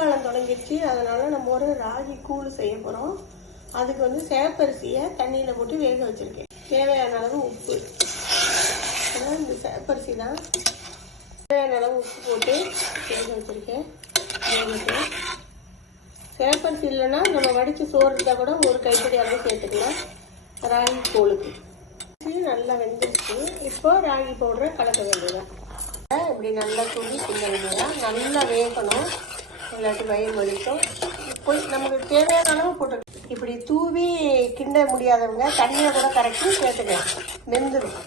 குளிர்காலம் தொடங்கிடுச்சு. அதனால் நம்ம ஒரு ராகி கூழ் செய்ய போகிறோம். அதுக்கு வந்து சேப்பரிசியை தண்ணியில் போட்டு வேக வச்சுருக்கேன். தேவையான அளவு உப்பு, இந்த சேப்பரிசி தான். தேவையான அளவு உப்பு போட்டு வேக வச்சுருக்கேன். சேப்பரிசி இல்லைன்னா நம்ம வடித்து சோறு இருந்தால் கூட ஒரு கைப்பிடி அளவு சேர்த்துக்கலாம் ராகி கூழுக்கு. நல்லா வெந்துருச்சு. இப்போ ராகி பவுடரை கலக்க வேண்டியதான். இப்படி நல்லா தூவி கிண்ட வேண்டியதான். நல்லா வேகணும், இல்லாட்டி வயிறு வலிக்கும். இப்போ நமக்கு தேவையான அளவு போட்டு இப்படி தூவி கிண்ட முடியாதவங்க தண்ணியை கூட கரைச்சி சேர்த்துக்கலாம், வெந்துடும்.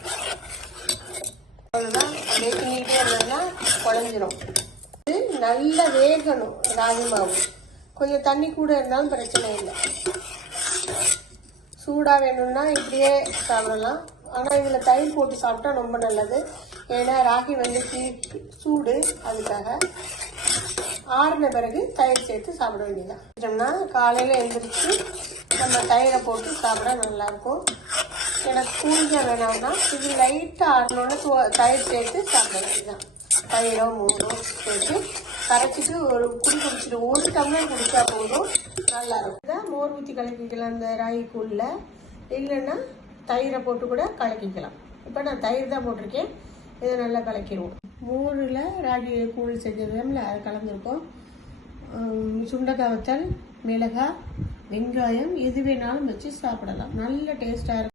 அவ்வளோதான். அப்படியே கிண்டிக்கிட்டே இருந்தோம்னா குழஞ்சிரும். இது நல்லா வேகணும் ராகி மாவு. கொஞ்சம் தண்ணி கூட இருந்தாலும் பிரச்சனை இல்லை. சூடாக வேணும்னா இப்படியே சாப்பிடலாம். ஆனால் இதில் தயிர் போட்டு சாப்பிட்டா ரொம்ப நல்லது. ஏன்னா ராகி வந்து சூடு, அதுக்காக. ஆறின பிறகு தயிர் சேர்த்து சாப்பிட வேண்டியதான். காலையில் எழுந்திரிச்சு நம்ம தயிரை போட்டு சாப்பிட நல்லாயிருக்கும். எனக்கு கூழ்தான் வேணாம்னா இது லைட்டாக ஆறினோன்னு தயிர் சேர்த்து சாப்பிட வேண்டியதான். தயிரோ மோரோ சேர்த்து கரைச்சிட்டு ஒரு குடிச்சிட்டு 1 டம்ளர் குடிச்சா போதும், நல்லாயிருக்கும். மோர் ஊற்றி கலக்கிக்கலாம் இந்த ராகி கூழில், இல்லைன்னா தயிரை போட்டு கூட கலக்கிக்கலாம். இப்போ நான் தயிர் தான் போட்டிருக்கேன். இதை நல்லா கலக்கிடுவோம். மோரில் ராகி கூழ் செஞ்சதுல அதை கலந்துருக்கோம். சுண்டைக்காய் வத்தல், மிளகாய், வெங்காயம் எது வேணாலும் வச்சு சாப்பிடலாம். நல்ல டேஸ்ட்டாக இருக்கும்.